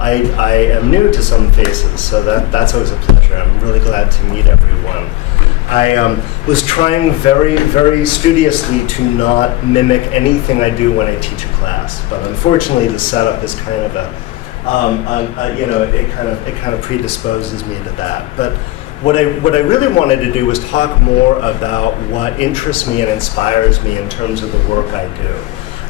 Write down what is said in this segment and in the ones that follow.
I am new to some faces, so that's always a pleasure. I'm really glad to meet everyone. I was trying very, very studiously to not mimic anything I do when I teach a class, but unfortunately the setup is kind of it kind of predisposes me to that. But what I really wanted to do was talk more about what interests me and inspires me in terms of the work I do.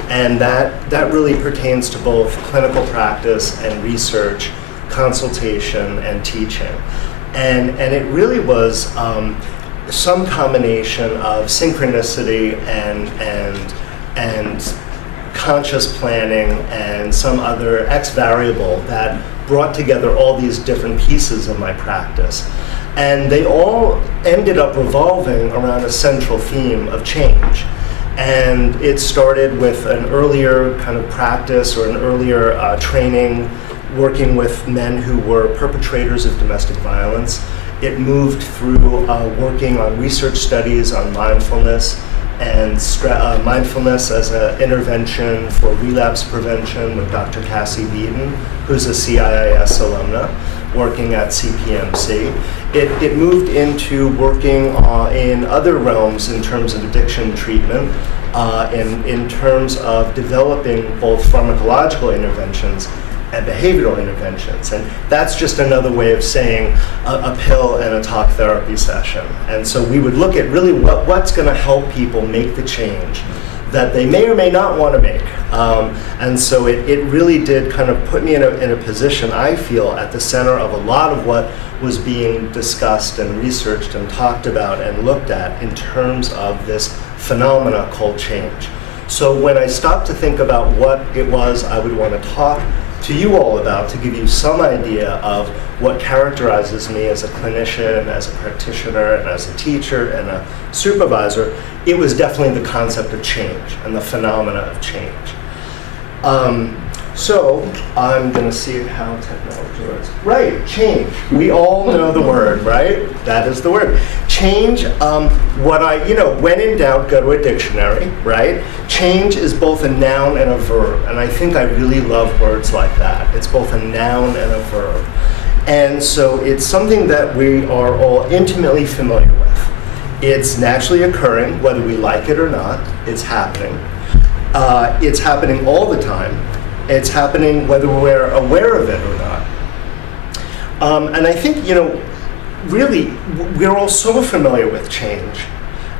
And that really pertains to both clinical practice and research, consultation and teaching. And it really was some combination of synchronicity and conscious planning and some other X variable that brought together all these different pieces of my practice. And they all ended up revolving around a central theme of change. And it started with an earlier kind of practice or an earlier training working with men who were perpetrators of domestic violence. It moved through working on research studies on mindfulness and mindfulness as an intervention for relapse prevention with Dr. Cassie Beaton, who's a CIIS alumna, working at CPMC. It moved into working in other realms in terms of addiction treatment, in terms of developing both pharmacological interventions and behavioral interventions. And that's just another way of saying a pill and a talk therapy session. And so we would look at really what's going to help people make the change that they may or may not want to make. And so it really did kind of put me in a position, I feel, at the center of a lot of what was being discussed and researched and talked about and looked at in terms of this phenomena called change. So when I stopped to think about what it was I would want to talk to you all about, to give you some idea of what characterizes me as a clinician, as a practitioner, and as a teacher and a supervisor, it was definitely the concept of change and the phenomena of change. So I'm going to see how technology works. Right, change. We all know the word, right? That is the word. Change, when in doubt, go to a dictionary, right? Change is both a noun and a verb, and I think I really love words like that. It's both a noun and a verb. And so it's something that we are all intimately familiar with. It's naturally occurring, whether we like it or not. It's happening. It's happening all the time. It's happening whether we're aware of it or not. And I think, really, we're all so familiar with change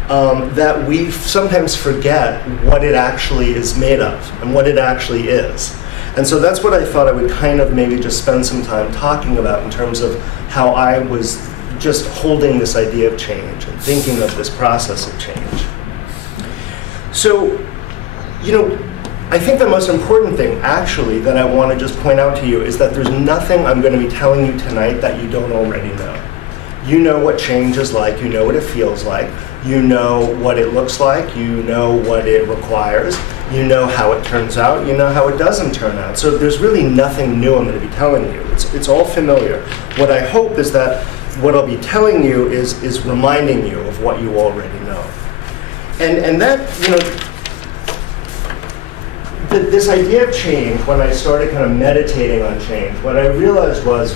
that we sometimes forget what it actually is made of and what it actually is. And so that's what I thought I would kind of maybe just spend some time talking about in terms of how I was just holding this idea of change and thinking of this process of change. So, I think the most important thing, actually, that I want to just point out to you is that there's nothing I'm going to be telling you tonight that you don't already know. You know what change is like, you know what it feels like, you know what it looks like, you know what it requires, you know how it turns out, you know how it doesn't turn out. So there's really nothing new I'm going to be telling you. It's all familiar. What I hope is that what I'll be telling you is reminding you of what you already know. And that, this idea of change, when I started kind of meditating on change, what I realized was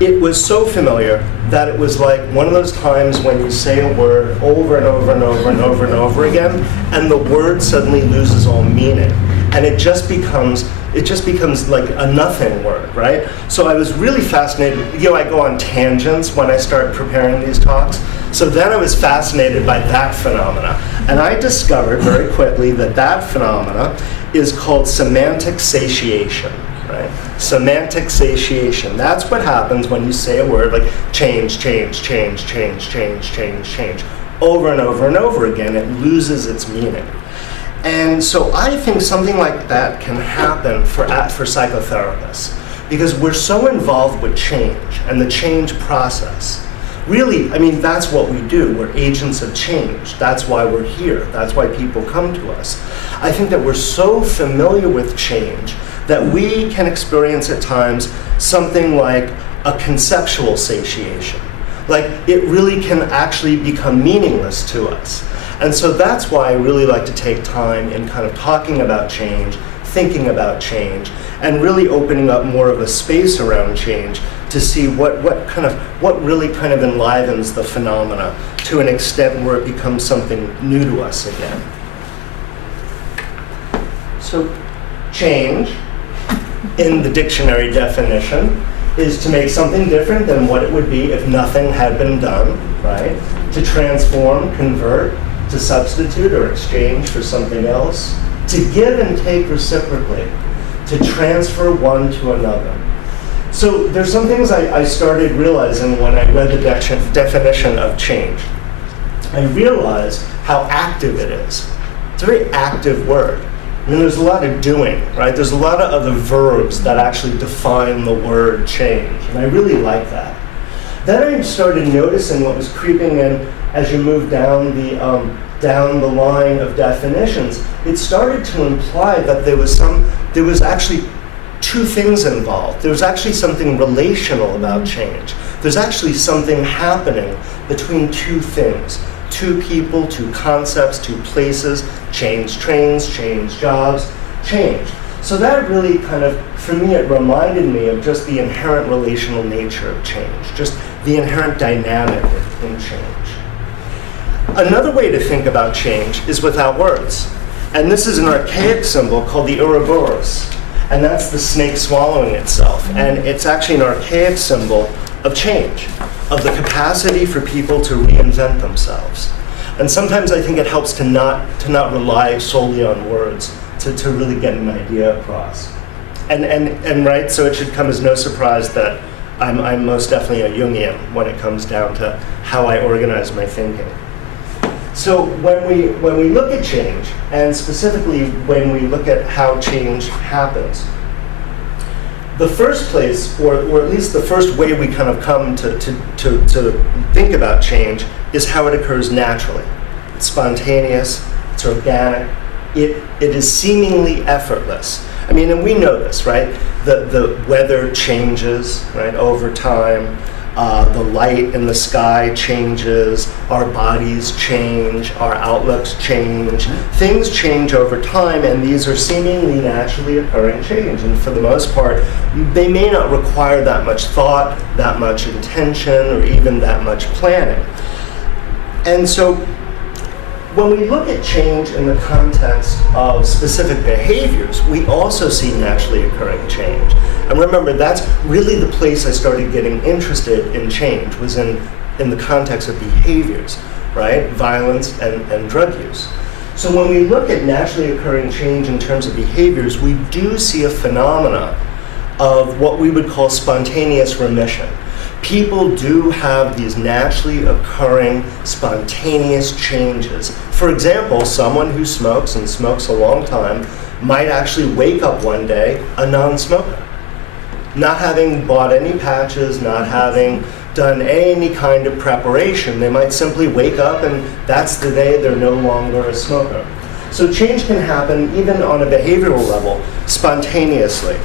it was so familiar that it was like one of those times when you say a word over and over and over and over and over again, and the word suddenly loses all meaning, and it just becomes like a nothing word, right? So I was really fascinated. I go on tangents when I start preparing these talks. So then I was fascinated by that phenomena. And I discovered very quickly that phenomena is called semantic satiation, right? Semantic satiation. That's what happens when you say a word like change, change, change, change, change, change, change, over and over and over again. It loses its meaning. And so I think something like that can happen for psychotherapists, because we're so involved with change and the change process. Really, that's what we do. We're agents of change. That's why we're here. That's why people come to us. I think that we're so familiar with change that we can experience at times something like a conceptual satiation. Like it really can actually become meaningless to us. And so that's why I really like to take time in kind of talking about change, thinking about change and really opening up more of a space around change to see what really kind of enlivens the phenomena to an extent where it becomes something new to us again. So change, in the dictionary definition, is to make something different than what it would be if nothing had been done, right? To transform, convert, to substitute or exchange for something else, to give and take reciprocally, to transfer one to another. So there's some things I started realizing when I read the definition of change. I realized how active it is. It's a very active word. I mean, there's a lot of doing, right? There's a lot of other verbs that actually define the word change, and I really like that. Then I started noticing what was creeping in as you move down the line of definitions. It started to imply that there was actually two things involved. There was actually something relational about change. There's actually something happening between two things. Two people, two concepts, two places, change trains, change jobs, change. So that really kind of, for me, it reminded me of just the inherent relational nature of change, just the inherent dynamic in change. Another way to think about change is without words. And this is an archaic symbol called the Ouroboros. And that's the snake swallowing itself. And it's actually an archaic symbol of change, of the capacity for people to reinvent themselves. And sometimes I think it helps to not rely solely on words, to really get an idea across. And right, so it should come as no surprise that I'm most definitely a Jungian when it comes down to how I organize my thinking. So when we look at change, and specifically when we look at how change happens, the first place, or at least the first way we kind of come to think about change is how it occurs naturally. It's spontaneous, it's organic, it is seemingly effortless. I mean, and we know this, right? The weather changes, right, over time. The light in the sky changes, our bodies change, our outlooks change. Things change over time, and these are seemingly naturally occurring change. And for the most part, they may not require that much thought, that much intention, or even that much planning. And so when we look at change in the context of specific behaviors, we also see naturally occurring change. And remember, that's really the place I started getting interested in change, was in the context of behaviors, right? Violence and drug use. So when we look at naturally occurring change in terms of behaviors, we do see a phenomena of what we would call spontaneous remission. People do have these naturally occurring spontaneous changes. For example, someone who smokes and smokes a long time might actually wake up one day a non-smoker. Not having bought any patches, not having done any kind of preparation, they might simply wake up and that's the day they're no longer a smoker. So change can happen even on a behavioral level, spontaneously.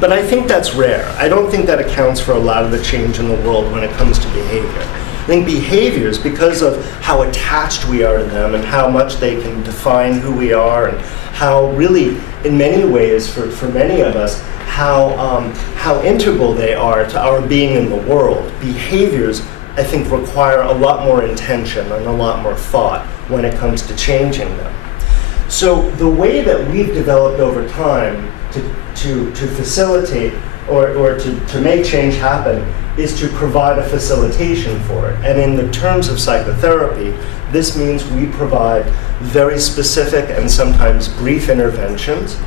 But I think that's rare. I don't think that accounts for a lot of the change in the world when it comes to behavior. I think behaviors, because of how attached we are to them and how much they can define who we are, and how really, in many ways, for many of us, how integral they are to our being in the world. Behaviors, I think, require a lot more intention and a lot more thought when it comes to changing them. So the way that we've developed over time to facilitate or to make change happen is to provide a facilitation for it. And in the terms of psychotherapy, this means we provide very specific and sometimes brief interventions.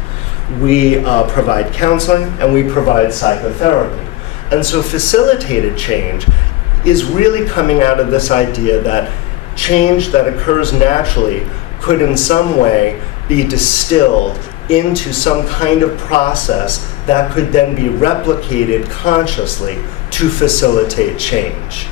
We provide counseling, and we provide psychotherapy. And so facilitated change is really coming out of this idea that change that occurs naturally could in some way be distilled into some kind of process that could then be replicated consciously to facilitate change.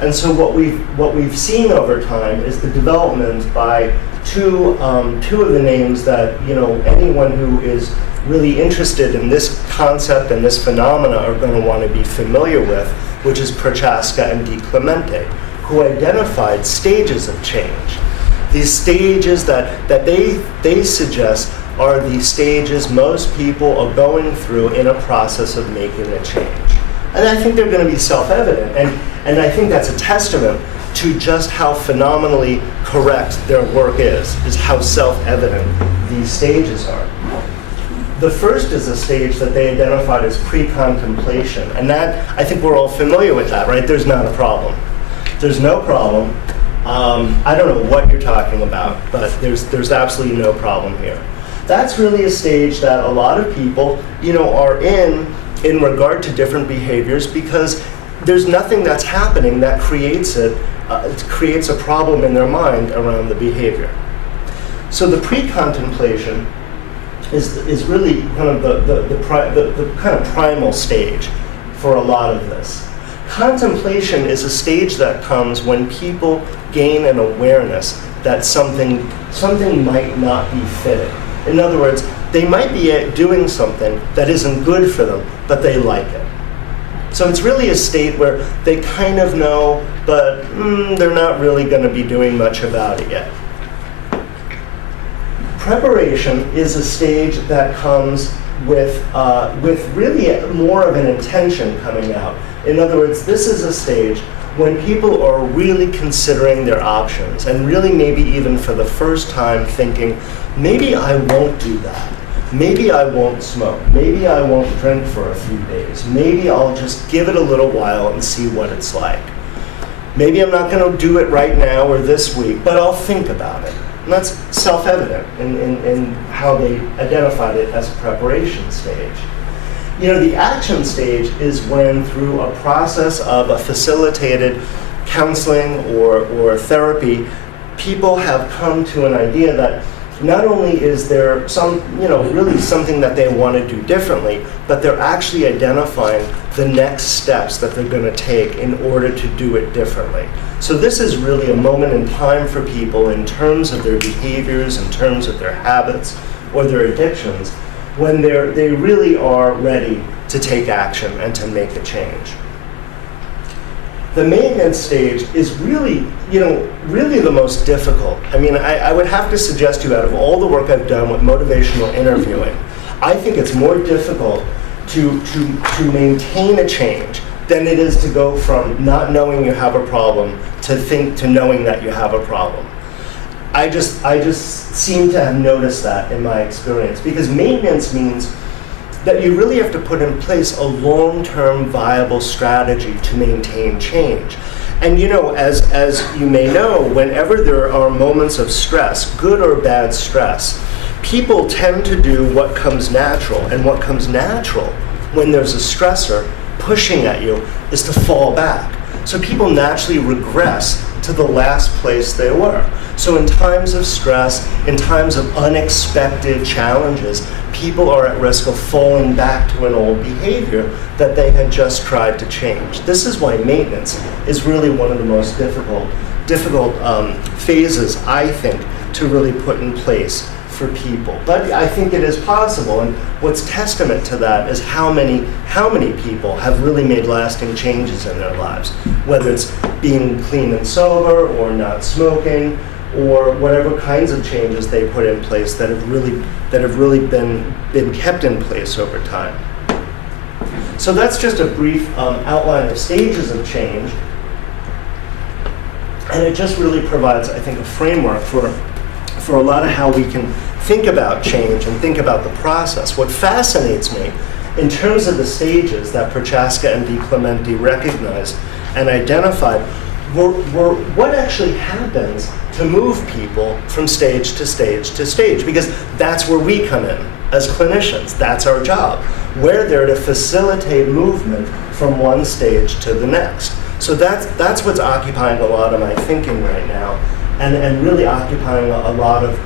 And so what we've seen over time is the development by two of the names that anyone who is really interested in this concept and this phenomena are going to want to be familiar with, which is Prochaska and Di Clemente, who identified stages of change. These stages that they suggest are the stages most people are going through in a process of making a change. And I think they're going to be self-evident, and I think that's a testament to just how phenomenally correct their work is how self-evident these stages are. The first is a stage that they identified as pre-contemplation, and that, I think we're all familiar with that, right? There's not a problem. There's no problem. I don't know what you're talking about, but there's absolutely no problem here. That's really a stage that a lot of people, are in regard to different behaviors, because there's nothing that's happening that creates a problem in their mind around the behavior. So the pre-contemplation is really kind of the kind of primal stage for a lot of this. Contemplation is a stage that comes when people gain an awareness that something might not be fitting. In other words, they might be doing something that isn't good for them, but they like it. So it's really a state where they kind of know, but they're not really going to be doing much about it yet. Preparation is a stage that comes with really more of an intention coming out. In other words, this is a stage when people are really considering their options and really maybe even for the first time thinking, maybe I won't do that. Maybe I won't smoke. Maybe I won't drink for a few days. Maybe I'll just give it a little while and see what it's like. Maybe I'm not going to do it right now or this week, but I'll think about it. And that's self-evident in how they identified it as a preparation stage. The action stage is when, through a process of a facilitated counseling or therapy, people have come to an idea that not only is there really something that they want to do differently, but they're actually identifying the next steps that they're going to take in order to do it differently. So this is really a moment in time for people in terms of their behaviors, in terms of their habits or their addictions, when they really are ready to take action and to make a change. The maintenance stage is really the most difficult. I mean, I would have to suggest to you, out of all the work I've done with motivational interviewing, I think it's more difficult to maintain a change than it is to go from not knowing you have a problem to knowing that you have a problem. I just seem to have noticed that in my experience, because maintenance means that you really have to put in place a long-term viable strategy to maintain change. And as you may know, whenever there are moments of stress, good or bad stress, people tend to do what comes natural. And what comes natural when there's a stressor pushing at you is to fall back. So people naturally regress to the last place they were. So in times of stress, in times of unexpected challenges, people are at risk of falling back to an old behavior that they had just tried to change. This is why maintenance is really one of the most difficult phases, I think, to really put in place for people. But I think it is possible, and what's testament to that is how many people have really made lasting changes in their lives, whether it's being clean and sober or not smoking, or whatever kinds of changes they put in place that have really been kept in place over time. So that's just a brief outline of stages of change, and it just really provides, I think, a framework for a lot of how we can think about change and think about the process. What fascinates me in terms of the stages that Prochaska and DiClemente recognized and identified were what actually happens to move people from stage to stage to stage, because that's where we come in as clinicians. That's our job. We're there to facilitate movement from one stage to the next. So that's what's occupying a lot of my thinking right now, and really occupying a lot of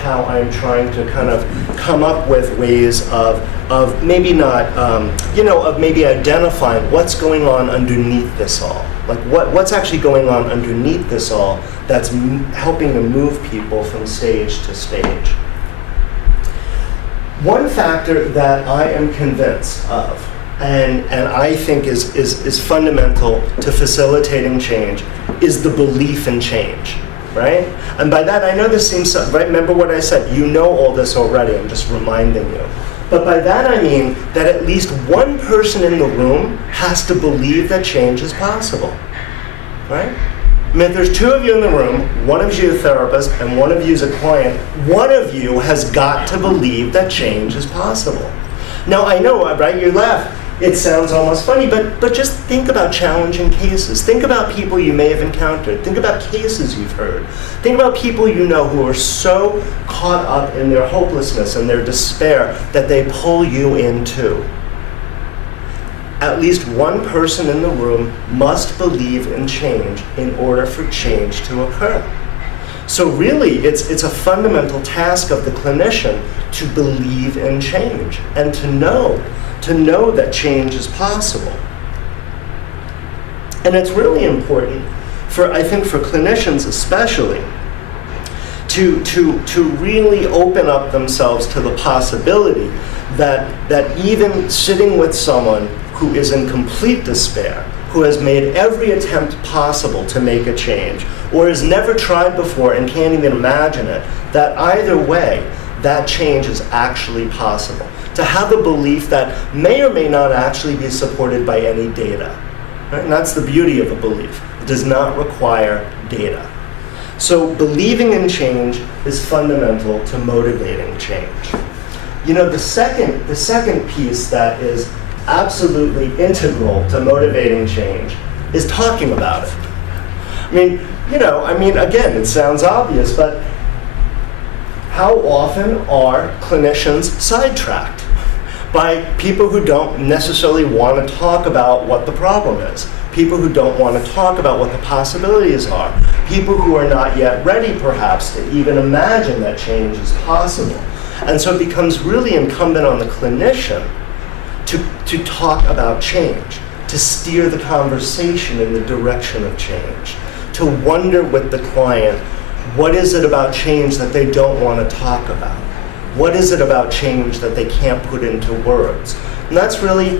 how I'm trying to kind of come up with ways of maybe not, of maybe identifying what's going on underneath this all. Like what's actually going on underneath this all that's helping to move people from stage to stage. One factor that I am convinced of, and I think is fundamental to facilitating change, is the belief in change. right? And by that, I know this seems, right? Remember what I said, you know all this already, I'm just reminding you. But by that I mean that at least one person in the room has to believe that change is possible, right? I mean, if there's two of you in the room, one of you is a therapist and one of you is a client, one of you has got to believe that change is possible. Now, I know, right, you laugh. It sounds almost funny, but just think about challenging cases. Think about people you may have encountered. Think about cases you've heard. Think about people you know who are so caught up in their hopelessness and their despair that they pull you in too. At least one person in the room must believe in change in order for change to occur. So really, it's a fundamental task of the clinician to believe in change and to know that change is possible. And it's really important I think for clinicians especially, to really open up themselves to the possibility that even sitting with someone who is in complete despair, who has made every attempt possible to make a change, or has never tried before and can't even imagine it, that either way, that change is actually possible. To have the belief that may or may not actually be supported by any data. Right? And that's the beauty of a belief. It does not require data. So believing in change is fundamental to motivating change. You know, the second piece that is absolutely integral to motivating change is talking about it. Again, it sounds obvious, but how often are clinicians sidetracked by people who don't necessarily want to talk about what the problem is, people who don't want to talk about what the possibilities are, people who are not yet ready perhaps to even imagine that change is possible. And so it becomes really incumbent on the clinician to talk about change, to steer the conversation in the direction of change, to wonder with the client, what is it about change that they don't want to talk about? What is it about change that they can't put into words? And that's really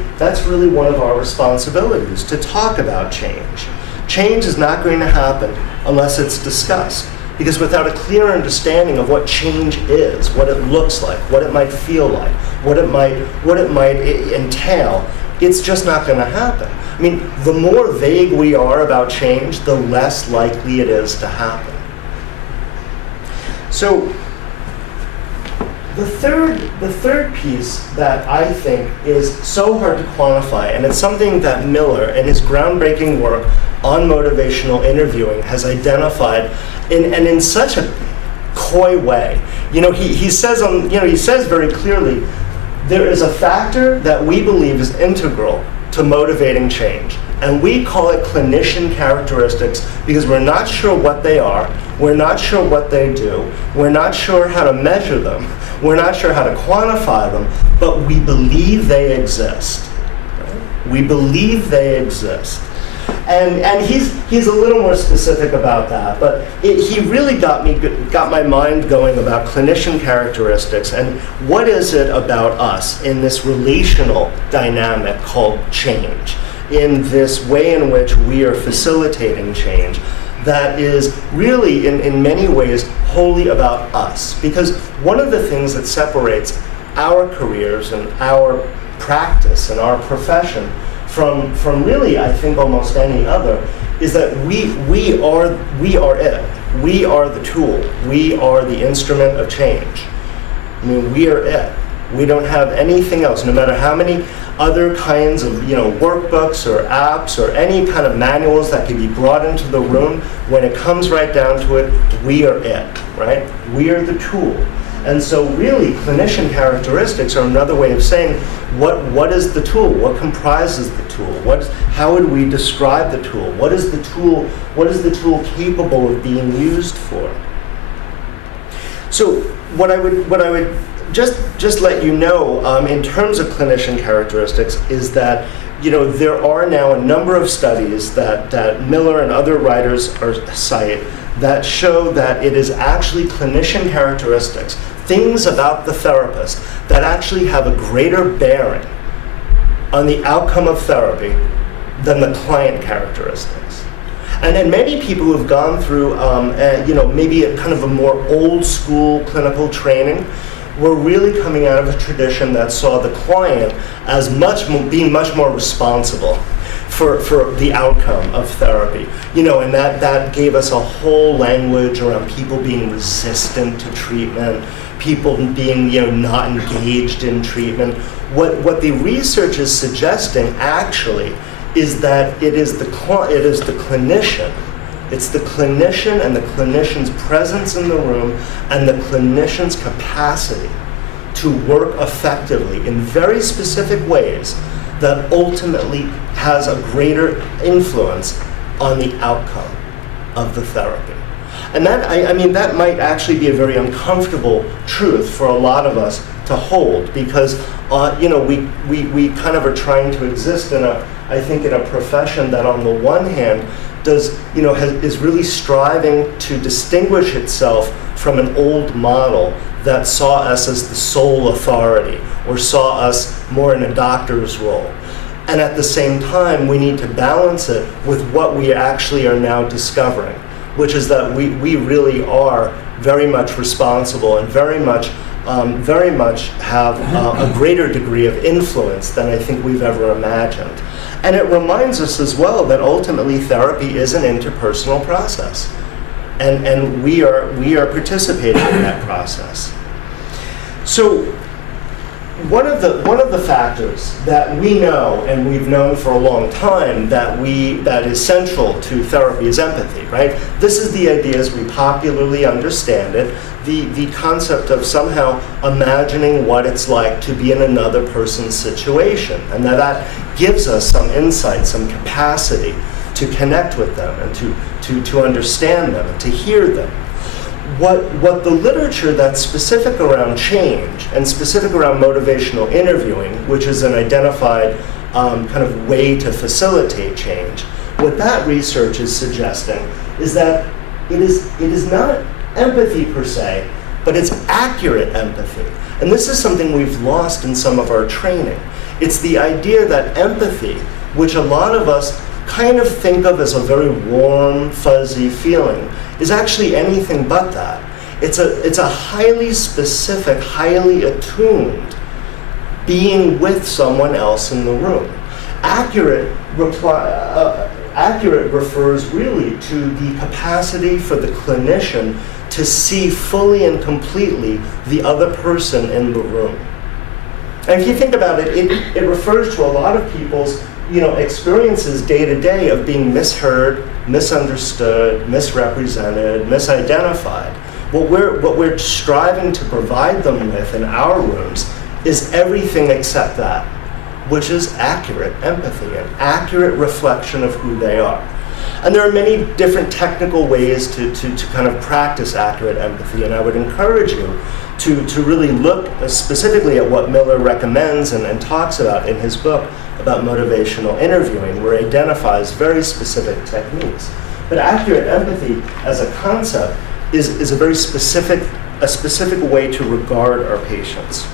one of our responsibilities, to talk about change. Change is not going to happen unless it's discussed. Because without a clear understanding of what change is, what it looks like, what it might feel like, what it might entail, it's just not going to happen. I mean, the more vague we are about change, the less likely it is to happen. So the third piece that I think is so hard to quantify, and it's something that Miller, in his groundbreaking work on motivational interviewing, has identified in such a coy way. He says very clearly, there is a factor that we believe is integral to motivating change, and we call it clinician characteristics because we're not sure what they are, we're not sure what they do, we're not sure how to measure them, we're not sure how to quantify them, but we believe they exist. Right? We believe they exist. And he's a little more specific about that, but he really got my mind going about clinician characteristics and what is it about us in this relational dynamic called change, in this way in which we are facilitating change that is really in many ways wholly about us. Because one of the things that separates our careers and our practice and our profession from really, I think, almost any other, is that we are it. We are the tool. We are the instrument of change. I mean, we are it. We don't have anything else. No matter how many other kinds of workbooks or apps or any kind of manuals that can be brought into the room, when it comes right down to it, we are it, right? We are the tool. And so really, clinician characteristics are another way of saying, what is the tool? What comprises the tool? How would we describe the tool? What is the tool capable of being used for? So what I would just let you know in terms of clinician characteristics is that there are now a number of studies that Miller and other writers cite that show that it is actually clinician characteristics, things about the therapist, that actually have a greater bearing on the outcome of therapy than the client characteristics. And then many people who have gone through, maybe a kind of a more old school clinical training, were really coming out of a tradition that saw the client as being much more responsible for the outcome of therapy. And that gave us a whole language around people being resistant to treatment, people being not engaged in treatment. What the research is suggesting actually is that it is the clinician. It's the clinician and the clinician's presence in the room and the clinician's capacity to work effectively in very specific ways that ultimately has a greater influence on the outcome of the therapy. And that, that might actually be a very uncomfortable truth for a lot of us to hold, because we kind of are trying to exist in a profession that on the one hand is really striving to distinguish itself from an old model that saw us as the sole authority or saw us more in a doctor's role. And at the same time, we need to balance it with what we actually are now discovering, which is that we really are very much responsible and very much have a greater degree of influence than I think we've ever imagined. And it reminds us as well that ultimately therapy is an interpersonal process, and we are participating in that process. So one of the factors that we know and we've known for a long time that is central to therapy is empathy, right? This is the idea as we popularly understand it, the concept of somehow imagining what it's like to be in another person's situation, and that gives us some insight, some capacity to connect with them and to understand them and to hear them. What the literature that's specific around change and specific around motivational interviewing, which is an identified kind of way to facilitate change, what that research is suggesting is that it is not empathy per se, but it's accurate empathy. And this is something we've lost in some of our training. It's the idea that empathy, which a lot of us kind of think of as a very warm, fuzzy feeling, is actually anything but that. It's a highly specific, highly attuned being with someone else in the room. Accurate refers really to the capacity for the clinician to see fully and completely the other person in the room. And if you think about it, it refers to a lot of people's experiences day to day of being misheard, misunderstood, misrepresented, misidentified. What we're striving to provide them with in our rooms is everything except that, which is accurate empathy, an accurate reflection of who they are. And there are many different technical ways to kind of practice accurate empathy, and I would encourage you to really look specifically at what Miller recommends and talks about in his book about motivational interviewing, where he identifies very specific techniques. But accurate empathy as a concept is a very specific way to regard our patients.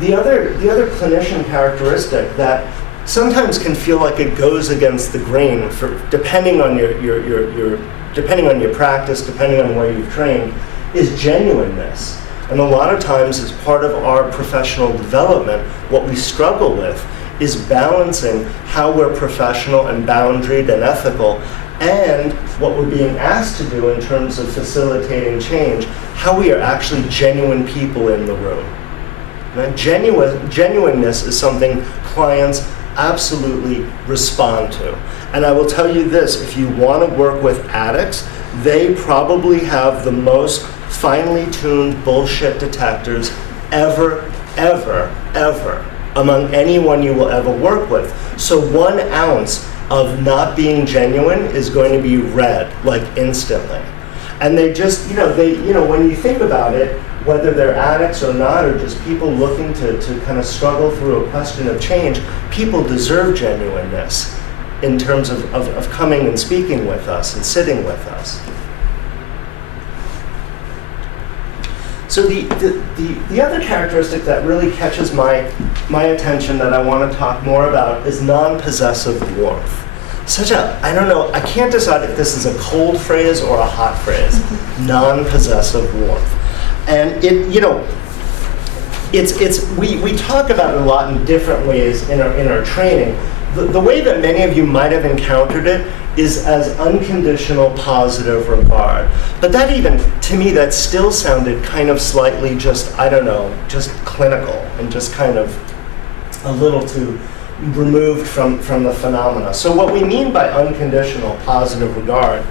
The other clinician characteristic that sometimes can feel like it goes against the grain depending on your practice, depending on where you've trained, is genuineness. And a lot of times, as part of our professional development, what we struggle with is balancing how we're professional and boundaried and ethical, and what we're being asked to do in terms of facilitating change, how we are actually genuine people in the room. Now, genuineness is something clients absolutely respond to. And I will tell you this, if you want to work with addicts, they probably have the most finely tuned bullshit detectors ever among anyone you will ever work with. So 1 ounce of not being genuine is going to be read like instantly. And they just, when you think about it, whether they're addicts or not, or just people looking to kind of struggle through a question of change, people deserve genuineness in terms of coming and speaking with us and sitting with us. So the other characteristic that really catches my attention that I want to talk more about is non-possessive warmth. I don't know, I can't decide if this is a cold phrase or a hot phrase, non-possessive warmth. And we talk about it a lot in different ways in our training. The way that many of you might have encountered it is as unconditional positive regard. But that even, to me, that still sounded kind of slightly just, I don't know, just clinical and just kind of a little too removed from the phenomena. So what we mean by unconditional positive regard,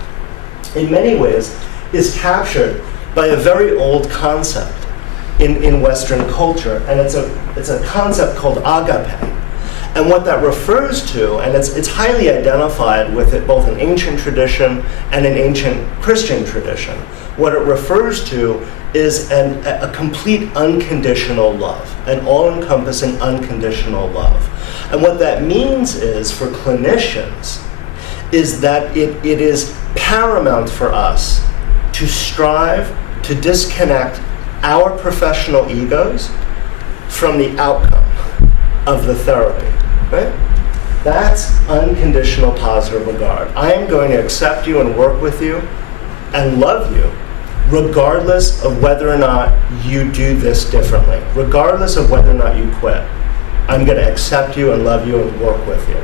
in many ways, is captured by a very old concept in Western culture, and it's a concept called agape. And what that refers to, and it's highly identified with it both in ancient tradition and in ancient Christian tradition, what it refers to is a complete unconditional love, an all-encompassing unconditional love. And what that means is, for clinicians, is that it is paramount for us to strive to disconnect our professional egos from the outcome of the therapy, right? That's unconditional positive regard. I am going to accept you and work with you and love you, regardless of whether or not you do this differently, regardless of whether or not you quit. I'm going to accept you and love you and work with you.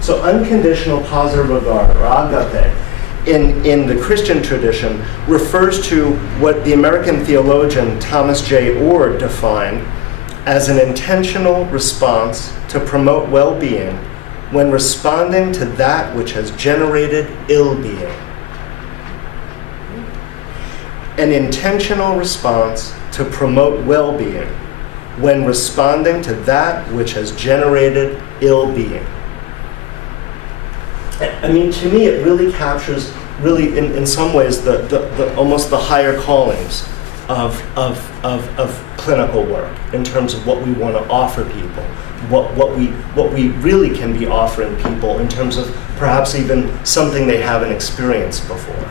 So unconditional positive regard, or agape, in the Christian tradition, refers to what the American theologian Thomas J. Ord defined as an intentional response to promote well-being when responding to that which has generated ill-being. An intentional response to promote well-being when responding to that which has generated ill-being. I mean, to me, it really captures, in some ways, the almost the higher callings of clinical work in terms of what we want to offer people, what we really can be offering people in terms of perhaps even something they haven't experienced before.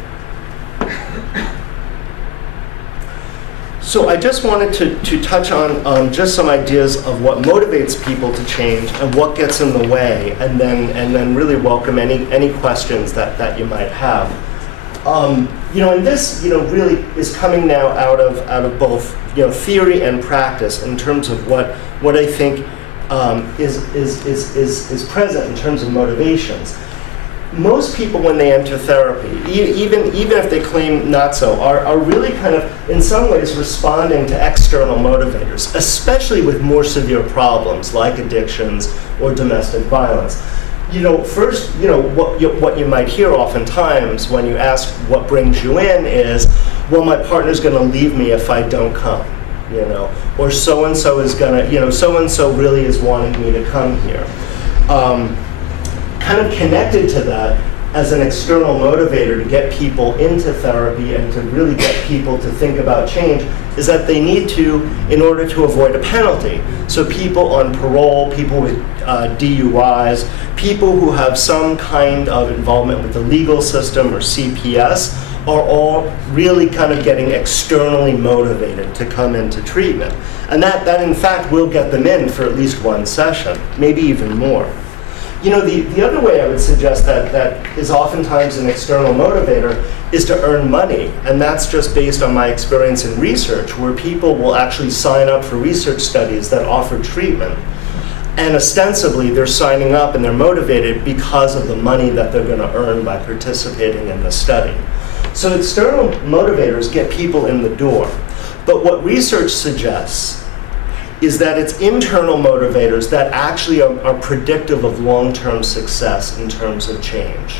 So I just wanted to touch on just some ideas of what motivates people to change and what gets in the way, and then really welcome any questions that you might have. And this really is coming now out of both theory and practice in terms of what I think is present in terms of motivations. Most people, when they enter therapy, even if they claim not so, are really kind of, in some ways, responding to external motivators, especially with more severe problems like addictions or domestic violence. First, what you might hear oftentimes when you ask what brings you in is, well, my partner's going to leave me if I don't come, or so-and-so is going to, so-and-so really is wanting me to come here. Kind of connected to that as an external motivator to get people into therapy and to really get people to think about change is that they need to, in order to avoid a penalty. So people on parole, people with DUIs, people who have some kind of involvement with the legal system or CPS are all really kind of getting externally motivated to come into treatment. And that in fact will get them in for at least one session, maybe even more. The other way I would suggest that is oftentimes an external motivator is to earn money, and that's just based on my experience in research, where people will actually sign up for research studies that offer treatment, and ostensibly they're signing up and they're motivated because of the money that they're going to earn by participating in the study. So external motivators get people in the door, but what research suggests is that it's internal motivators that actually are predictive of long-term success in terms of change.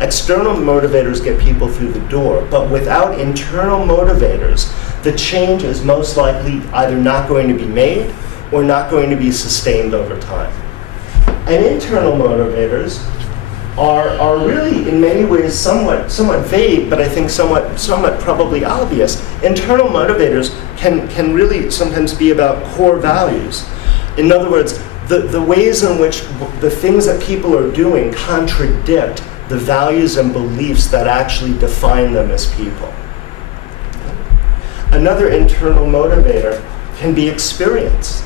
External motivators get people through the door, but without internal motivators, the change is most likely either not going to be made or not going to be sustained over time. And internal motivators are really in many ways somewhat vague, but I think somewhat probably obvious. Internal motivators can really sometimes be about core values. In other words, the ways in which the things that people are doing contradict the values and beliefs that actually define them as people. Another internal motivator can be experience.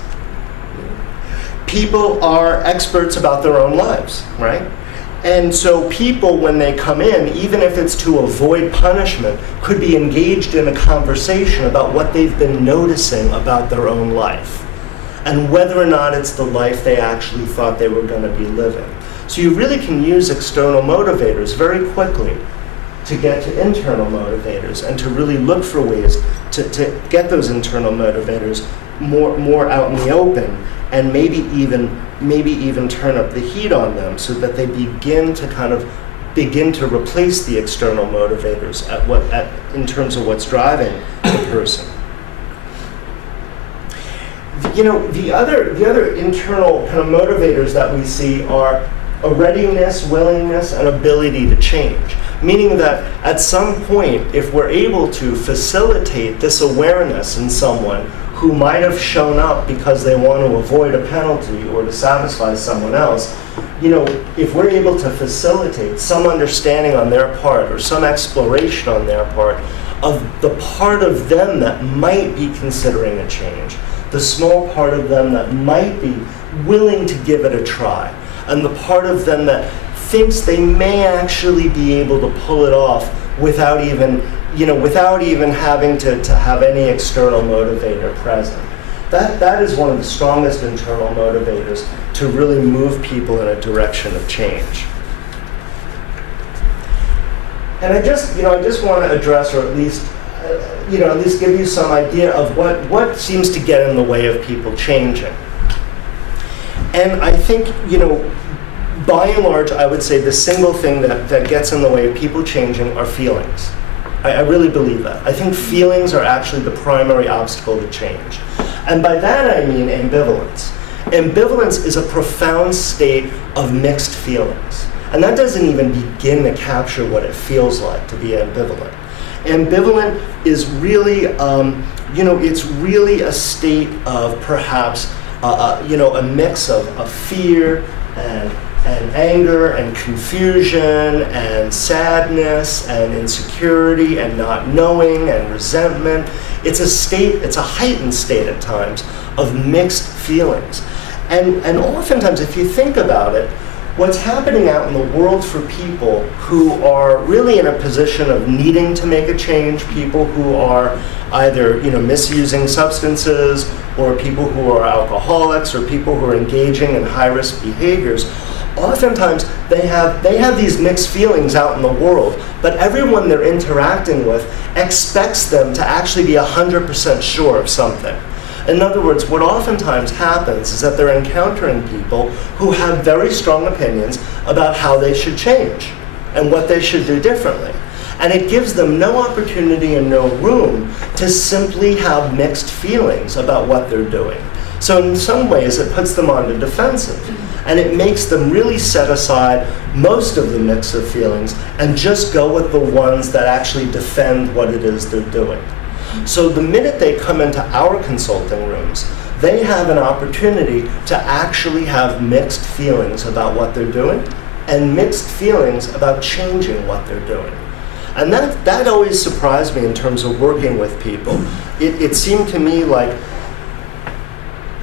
People are experts about their own lives, right? And so people, when they come in, even if it's to avoid punishment, could be engaged in a conversation about what they've been noticing about their own life and whether or not it's the life they actually thought they were going to be living. So you really can use external motivators very quickly to get to internal motivators and to really look for ways to get those internal motivators more out in the open, and maybe even turn up the heat on them so that they begin to replace the external motivators in terms of what's driving the person. The other internal kind of motivators that we see are a readiness, willingness, and ability to change. Meaning that at some point, if we're able to facilitate this awareness in someone who might have shown up because they want to avoid a penalty or to satisfy someone else, if we're able to facilitate some understanding on their part or some exploration on their part of the part of them that might be considering a change, the small part of them that might be willing to give it a try, and the part of them that thinks they may actually be able to pull it off without even having to have any external motivator present. That is one of the strongest internal motivators to really move people in a direction of change. And I just want to address, or at least give you some idea of what seems to get in the way of people changing. And I think, by and large, I would say the single thing that gets in the way of people changing are feelings. I really believe that. I think feelings are actually the primary obstacle to change. And by that I mean ambivalence. Ambivalence is a profound state of mixed feelings. And that doesn't even begin to capture what it feels like to be ambivalent. Ambivalent is really, it's really a state of perhaps, a mix of fear and anger and confusion and sadness and insecurity and not knowing and resentment. It's a heightened state at times of mixed feelings. And oftentimes, if you think about it, what's happening out in the world for people who are really in a position of needing to make a change, people who are either misusing substances, or people who are alcoholics, or people who are engaging in high-risk behaviors, oftentimes they have these mixed feelings out in the world, but everyone they're interacting with expects them to actually be 100% sure of something. In other words, what oftentimes happens is that they're encountering people who have very strong opinions about how they should change and what they should do differently. And it gives them no opportunity and no room to simply have mixed feelings about what they're doing. So in some ways, it puts them on the defensive. And it makes them really set aside most of the mix of feelings and just go with the ones that actually defend what it is they're doing. So the minute they come into our consulting rooms, they have an opportunity to actually have mixed feelings about what they're doing and mixed feelings about changing what they're doing. And that always surprised me in terms of working with people. It seemed to me like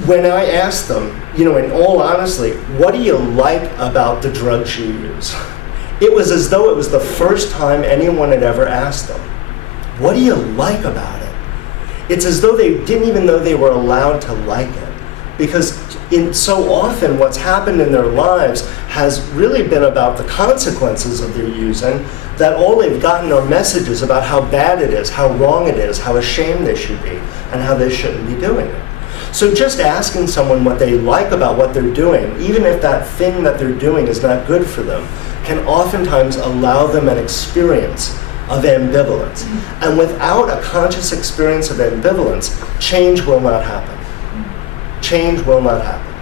when I asked them, in all honesty, what do you like about the drugs you use? It was as though it was the first time anyone had ever asked them, what do you like about it? It's as though they didn't even know they were allowed to like it. Because so often what's happened in their lives has really been about the consequences of their using, that all they've gotten are messages about how bad it is, how wrong it is, how ashamed they should be, and how they shouldn't be doing it. So just asking someone what they like about what they're doing, even if that thing that they're doing is not good for them, can oftentimes allow them an experience of ambivalence. And without a conscious experience of ambivalence, change will not happen. Change will not happen.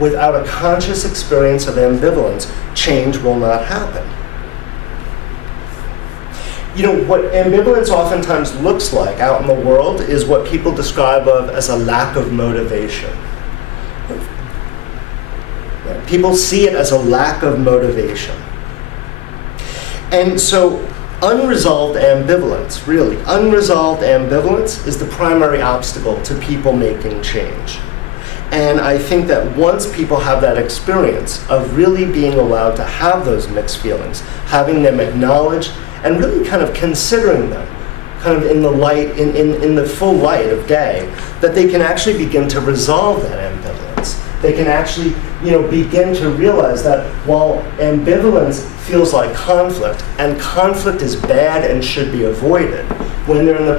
Without a conscious experience of ambivalence, change will not happen. What ambivalence oftentimes looks like out in the world is what people describe as a lack of motivation. People see it as a lack of motivation. And so unresolved ambivalence is the primary obstacle to people making change. And I think that once people have that experience of really being allowed to have those mixed feelings, having them acknowledged, and really kind of considering them, kind of in the light, in the full light of day, that they can actually begin to resolve that ambivalence. They can actually, begin to realize that while ambivalence feels like conflict, and conflict is bad and should be avoided, when they're in the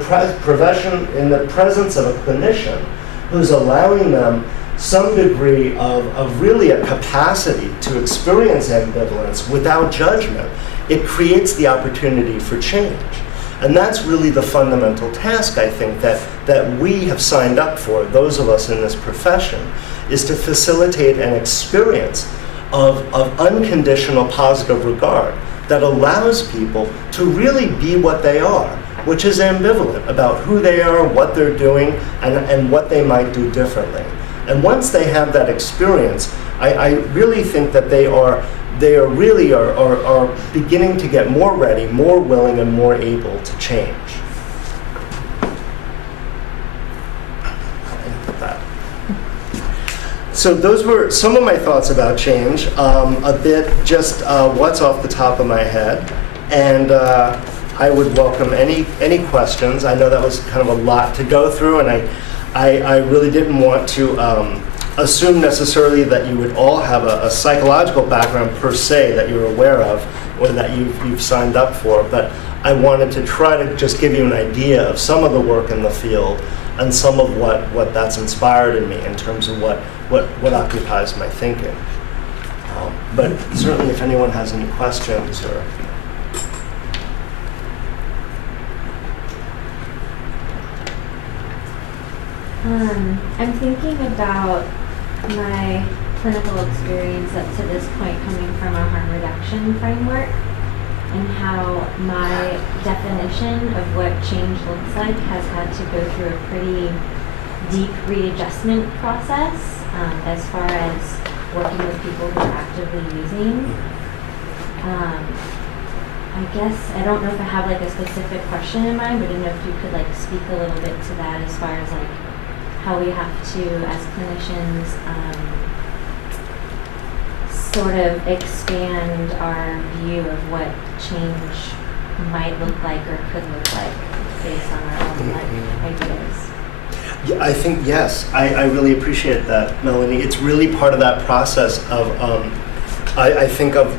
presence of a clinician who's allowing them some degree of really a capacity to experience ambivalence without judgment, it creates the opportunity for change. And that's really the fundamental task, I think, that we have signed up for, those of us in this profession, is to facilitate an experience of unconditional positive regard that allows people to really be what they are, which is ambivalent about who they are, what they're doing, and what they might do differently. And once they have that experience, I really think that they are beginning to get more ready, more willing, and more able to change. So those were some of my thoughts about change, a bit just what's off the top of my head. And I would welcome any questions. I know that was kind of a lot to go through, and I really didn't want to assume necessarily that you would all have a psychological background per se that you're aware of or that you've signed up for, but I wanted to try to just give you an idea of some of the work in the field and some of what that's inspired in me in terms of what occupies my thinking. But certainly if anyone has any questions or... I'm thinking about my clinical experience up to this point coming from a harm reduction framework and how my definition of what change looks like has had to go through a pretty deep readjustment process as far as working with people who are actively using. I guess, I don't know if I have like a specific question in mind, but I don't know if you could like speak a little bit to that as far as like how we have to, as clinicians, sort of expand our view of what change might look like or could look like based on our own ideas. Yeah, I think, yes, I really appreciate that, Melanie. It's really part of that process of, I think of,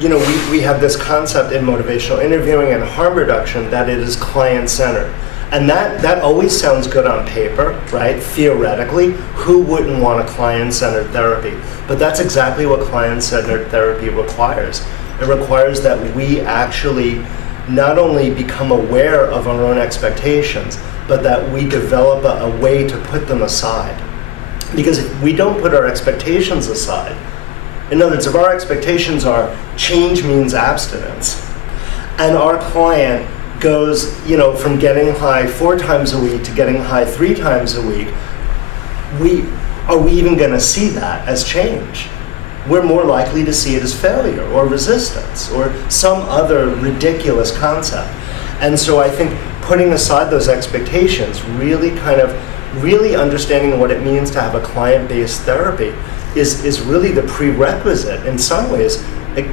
we have this concept in motivational interviewing and harm reduction that it is client-centered. And that always sounds good on paper, right? Theoretically, who wouldn't want a client-centered therapy? But that's exactly what client-centered therapy requires. It requires that we actually not only become aware of our own expectations, but that we develop a way to put them aside. Because if we don't put our expectations aside, in other words, if our expectations are change means abstinence, and our client goes, from getting high 4 times a week to getting high 3 times a week, are we even going to see that as change? We're more likely to see it as failure or resistance or some other ridiculous concept. And so I think putting aside those expectations, really understanding what it means to have a client-based therapy is really the prerequisite in some ways,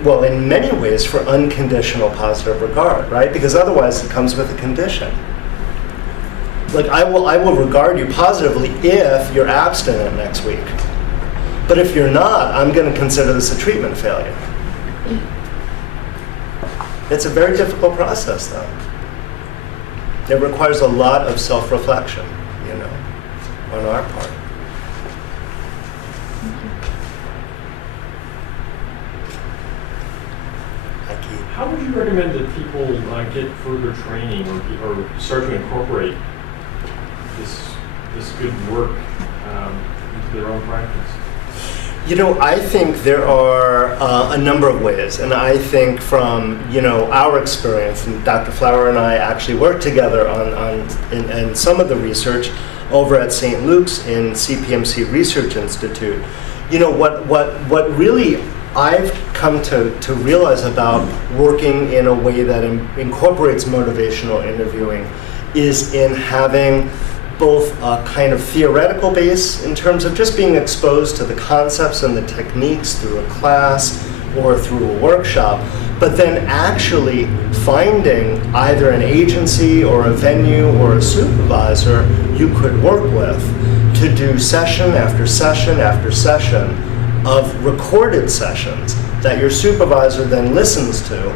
well, in many ways, for unconditional positive regard, right? Because otherwise it comes with a condition. Like, I will regard you positively if you're abstinent next week. But if you're not, I'm going to consider this a treatment failure. It's a very difficult process, though. It requires a lot of self-reflection, on our part. How would you recommend that people get further training or start to incorporate this good work into their own practice? I think there are a number of ways, and I think from our experience, and Dr. Flower and I actually worked together on some of the research over at St. Luke's in CPMC Research Institute. What really I've come to realize about working in a way that incorporates motivational interviewing is in having both a kind of theoretical base in terms of just being exposed to the concepts and the techniques through a class or through a workshop, but then actually finding either an agency or a venue or a supervisor you could work with to do session after session after session of recorded sessions that your supervisor then listens to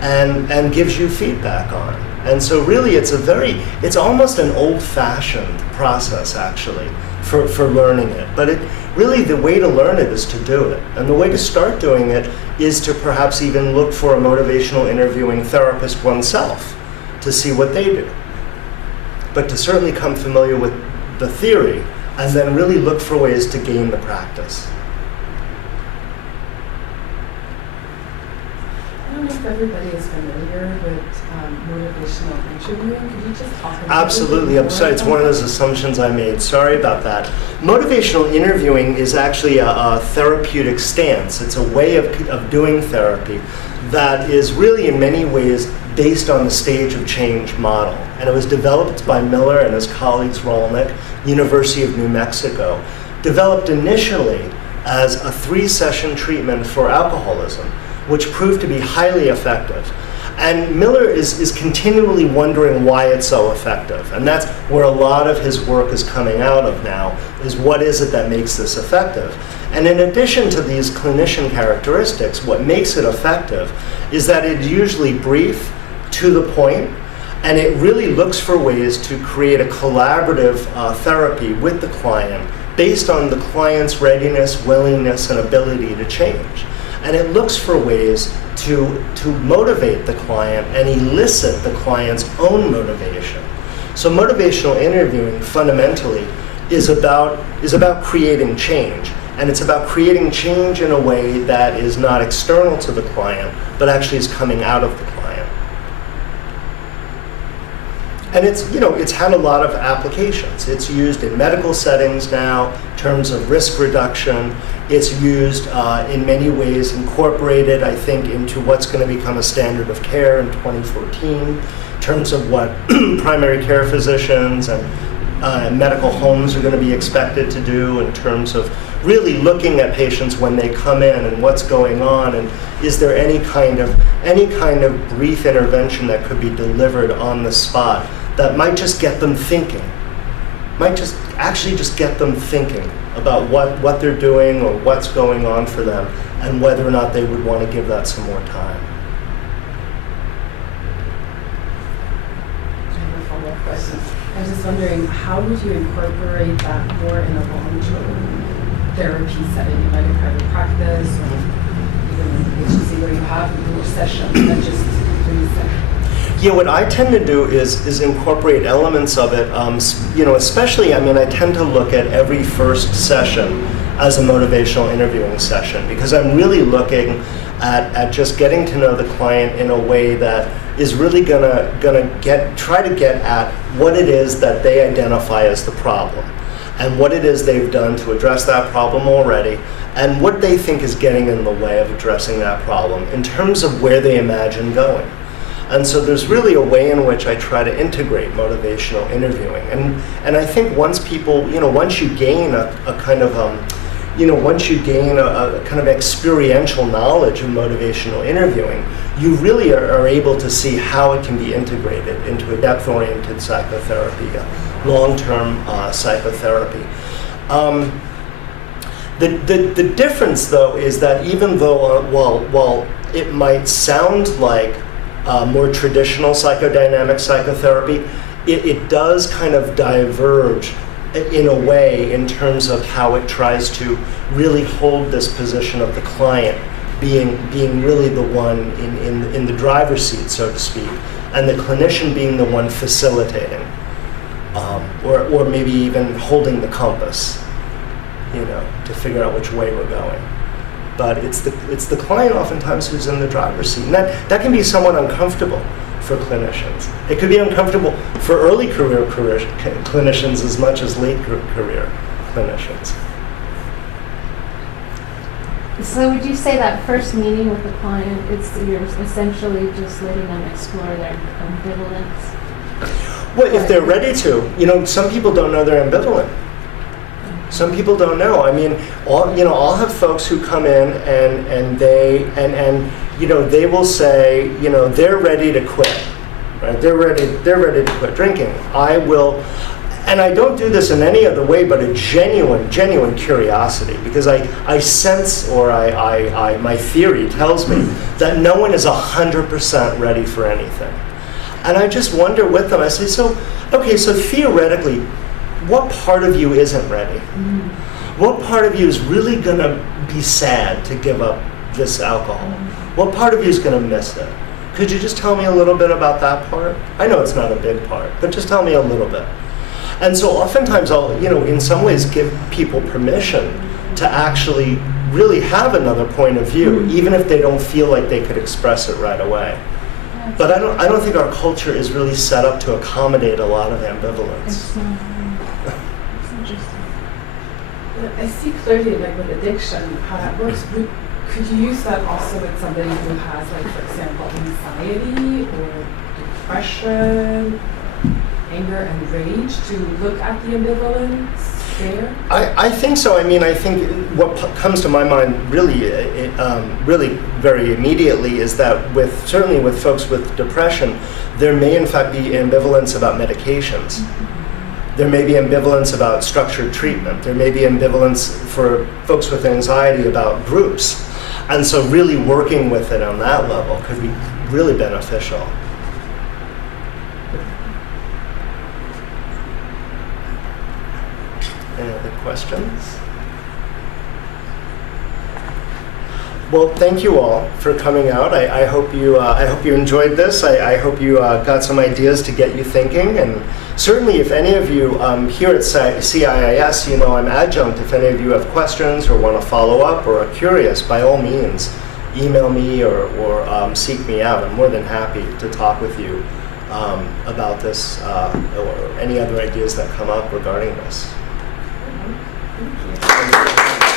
and gives you feedback on. And so really it's almost an old-fashioned process actually for learning it. But really the way to learn it is to do it. And the way to start doing it is to perhaps even look for a motivational interviewing therapist oneself to see what they do. But to certainly come familiar with the theory and then really look for ways to gain the practice. I don't know if everybody is familiar with motivational interviewing. Could you just talk about Absolutely. I'm sorry, it's one of those assumptions I made. Sorry about that. Motivational interviewing is actually a therapeutic stance. It's a way of doing therapy that is really in many ways based on the stage of change model. And it was developed by Miller and his colleagues Rolnick, University of New Mexico, developed initially as a 3-session treatment for alcoholism, which proved to be highly effective. And Miller is continually wondering why it's so effective. And that's where a lot of his work is coming out of now, is what is it that makes this effective? And in addition to these clinician characteristics, what makes it effective is that it's usually brief, to the point, and it really looks for ways to create a collaborative therapy with the client based on the client's readiness, willingness, and ability to change. And it looks for ways to motivate the client and elicit the client's own motivation. So motivational interviewing fundamentally is about creating change. And it's about creating change in a way that is not external to the client, but actually is coming out of the client. And it's had a lot of applications. It's used in medical settings now, in terms of risk reduction. It's used in many ways, incorporated, I think, into what's going to become a standard of care in 2014, in terms of what primary care physicians and medical homes are going to be expected to do, in terms of really looking at patients when they come in and what's going on, and is there any kind of brief intervention that could be delivered on the spot that might just get them thinking, might just get them thinking about what they're doing or what's going on for them, and whether or not they would want to give that some more time. I have a follow-up question. I was just wondering, how would you incorporate that more in a long-term therapy setting? You might have private practice or even an agency where you have more sessions than just 3 sessions. Yeah, what I tend to do is incorporate elements of it. Especially, I tend to look at every first session as a motivational interviewing session, because I'm really looking at just getting to know the client in a way that is really gonna try to get at what it is that they identify as the problem, and what it is they've done to address that problem already, and what they think is getting in the way of addressing that problem in terms of where they imagine going. And so there's really a way in which I try to integrate motivational interviewing. And I think once people, once you gain a kind of experiential knowledge of motivational interviewing, you really are able to see how it can be integrated into a depth-oriented psychotherapy, a long-term psychotherapy. The difference, though, is that even though, while it might sound like more traditional psychodynamic psychotherapy, it does kind of diverge in a way in terms of how it tries to really hold this position of the client being really the one in the driver's seat, so to speak, and the clinician being the one facilitating, or maybe even holding the compass, to figure out which way we're going. But it's the client oftentimes who's in the driver's seat. And that can be somewhat uncomfortable for clinicians. It could be uncomfortable for early career clinicians as much as late career clinicians. So would you say that first meeting with the client, you're essentially just letting them explore their ambivalence? Well, if they're ready to, some people don't know they're ambivalent. Some people don't know. I mean, I'll have folks who come in and they will say, they're ready to quit, right? They're ready to quit drinking. I will, and I don't do this in any other way but a genuine curiosity, because I sense, or my theory tells me that no one is 100% ready for anything. And I just wonder with them, I say, so theoretically, what part of you isn't ready? What part of you is really going to be sad to give up this alcohol? What part of you is going to miss it? Could you just tell me a little bit about that part? I know it's not a big part, but just tell me a little bit. And so oftentimes I'll, in some ways give people permission to actually really have another point of view, even if they don't feel like they could express it right away. But I don't think our culture is really set up to accommodate a lot of ambivalence. I see clearly, like with addiction, how that works. Could you use that also with somebody who has, like, for example, anxiety or depression, anger and rage, to look at the ambivalence there? I think so. I mean, I think what comes to my mind really very immediately is that certainly with folks with depression, there may in fact be ambivalence about medications. There may be ambivalence about structured treatment. There may be ambivalence for folks with anxiety about groups. And so really working with it on that level could be really beneficial. Any other questions? Well, thank you all for coming out. I hope you enjoyed this. I hope you got some ideas to get you thinking. And certainly, if any of you here at CIIS, I'm adjunct. If any of you have questions or want to follow up or are curious, by all means, email me or seek me out. I'm more than happy to talk with you about this or any other ideas that come up regarding this. Thank you.